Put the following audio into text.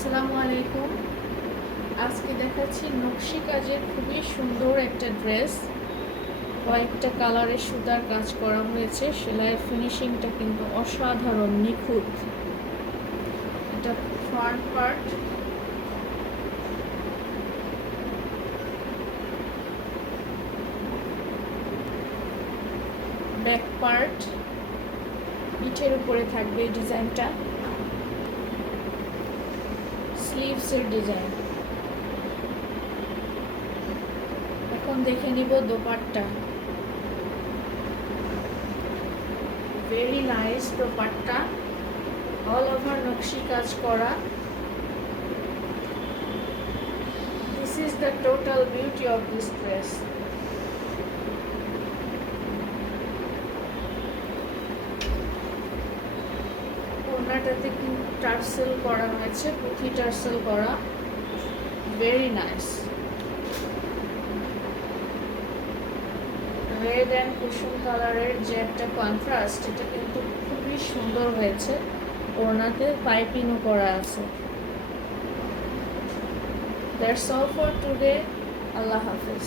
আসসালামু আলাইকুম। আজকে দেখাচ্ছি নকশি কাজের খুবই সুন্দর একটা ড্রেস। কয়েকটা কালারের সুতার কাজ করা হয়েছে। সেলাইয়ের ফিনিশিংটা কিন্তু অসাধারণ নিখুঁত। এটা ফ্রন্ট পার্ট, ব্যাক পার্ট, পিঠের উপরে থাকবে এই ডিজাইনটা, স্লিভসের ডিজাইন। এখন দেখে নিব dupatta. Very nice dupatta, all over নকশি কাজ করা। This is the total beauty of this dress. ওড়নাটাতে কিন্তু টার্সেল করা হয়েছে, পুঁথি টার্সেল করা। Very nice. রেড অ্যান্ড কুসুম কালারের যে একটা কন্ট্রাস্ট, এটা কিন্তু খুবই সুন্দর হয়েছে। ওড়নাতে পাইপিংও করা আছে। That's all for today. Allah Hafiz.